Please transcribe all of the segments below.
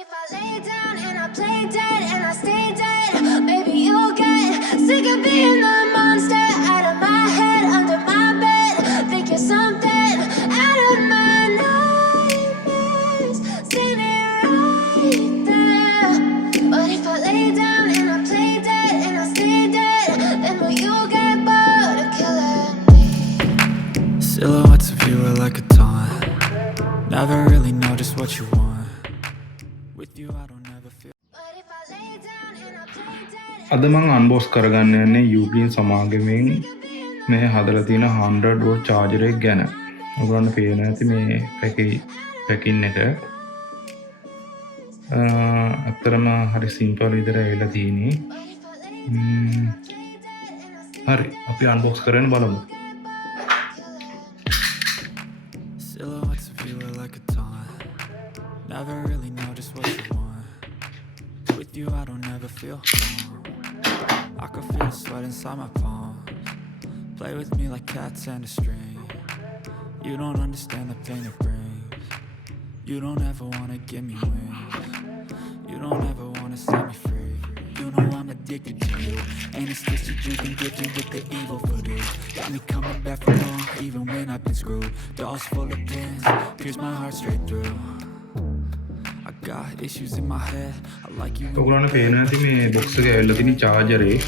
if I lay down and I play dead and I stay dead, maybe you'll get sick of being the monster out of my head, under my bed. Think you're something out of my nightmares, standing right there. But if I lay down and I play dead and I stay dead, then will you get bored of killing me? Silhouettes of you are like a taunt. Never really know just what you want. With you I don't ever feel. But if I lay down and I play dead, අද මම අන්බොක්ස් කරගන්න යන්නේ UGREEN සමාගමෙන් මේ හදලා තියෙන 100W charger එක ගැන. ඔයගොල්ලන්ට පේන ඇති මේ පැකින් එක. අතරම හරි සිම්පල් විදිහට ඇවිල්ලා තියෙන්නේ. හරි අපි අන්බොක්ස් කරගෙන බලමු. Silhouettes of you are like a taunt. Never really know just what you want. With you I don't ever feel calm. I can feel sweat inside my palms. Play with me like cats and a string. You don't understand the pain it brings. You don't ever wanna give me wings. You don't ever wanna set me free. You know I'm addicted to you. And it's twisted, you've been gifted with the evil voodoo. Got me coming back for more, even when I've been screwed. Dolls full of pins, pierce my heart straight through. I got issues in my head. I like you. ඔයගොල්ලන්ට පේන ඇති මේ බොක්ස් එකේ ඇවිල්ලා තියෙන charger එක.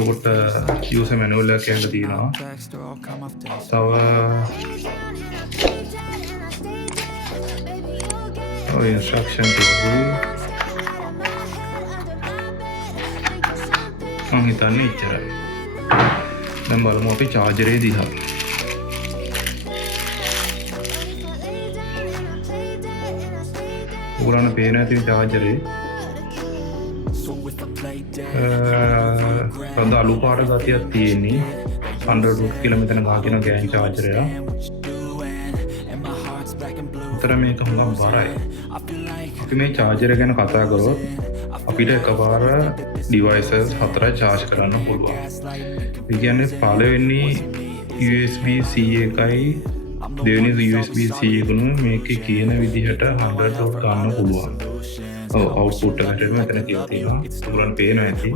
ඒකට user manual එකක් ඇවිල්ලා තියෙනවා. තව instruction තිබුණේ. මම හිතන්නේ ඉච්චරයි. දැන් බලමු අපි charger එක දිහා. ඔයගොල්ලන්ට පේන ඇති charger එක. රඳ අලු පාට ගතියක් තියෙන්නේ 100 කියලා මෙතන ගහ කියන ගෑන් charger එක. උතර මේක හොඳම බරයි. අපි මේ charger එක ගැන කතා කරොත් අපිට එකපාර devices 4ක් charge කරන්න පුළුවන්. ඒ කියන්නේ පළවෙනි USB-C එකයි දෙවෙනි USB-C එකනු මේකේ කියන විදිහට 100W ගන්න පුළුවන්. output එකට මෙතන කියලා තියෙනවා. ඔයගොල්ලන්ට පේනවා ඇති.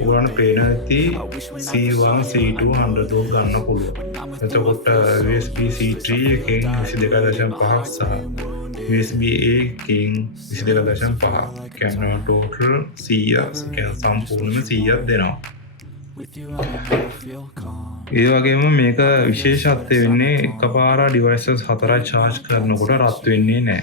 ඔයගොල්ලන්ට පේන ඇති C1 C2 100W ගන්න පුළුවන්. එතකොට USB-C3 එකෙන් 22.5 සහ USB-A එකෙන් 22.5. කියන්නේ total 100 කියන්නේ සම්පූර්ණ 100ක් දෙනවා. ඒ වගේම මේක විශේෂත්වය වෙන්නේ එකපාර devices 4ක් charge කරනකොට රත් වෙන්නේ නැහැ.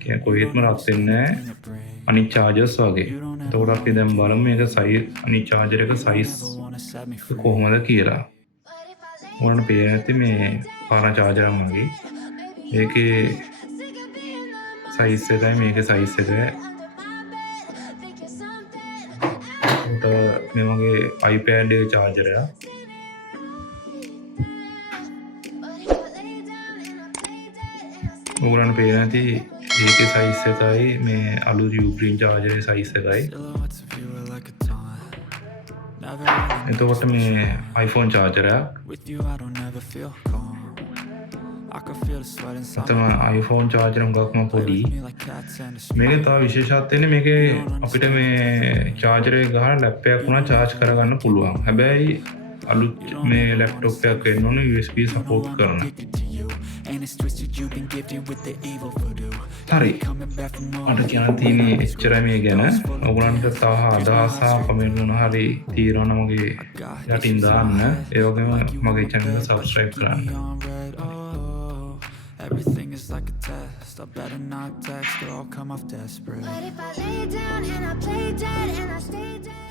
කියන්නේ කොහෙත්ම රත් වෙන්නේ නැහැ. අනිත් chargers වගේ. එතකොට අපි දැන් බලමු මේක size අනිත් charger එක size කොහොමද කියලා. ඔයාලට පේන ඇති මේ පාර charger එක වගේ. ඒකේ size එකයි මේකේ size එකයි මේ වගේ iPad එකේ charger එක. ඔයගොල්ලන්ට පේන ඇති ඒකේ size එකයි මේ අලුත් UGREEN charger එකේ size එකයි. එතකොට මේ iPhone charger එක. අතම iPhone charger එකක්ම පොඩි. මේකේ තව විශේෂත්වය වෙන්නේ මේකේ අපිට මේ charger එක ගහලා ලැප් එකක් වුණා charge කරගන්න පුළුවන්. හැබැයි අලුත් මේ laptop එකක් වෙන්න ඕන USB support කරන. හරි. අද කියන්න තියෙන්නේ එච්චරයි මේ ගැන. ඔයගොල්ලන්ට තව අදහස් කමෙන්ට් මොනවා හරි තියෙනවා නම් මගේ යටින් දාන්න. ඒ වගේම මගේ channel එක subscribe කරන්න. Everything is like a test. I better not text or I'll come off desperate. but if I lay down and I play dead and I stay dead.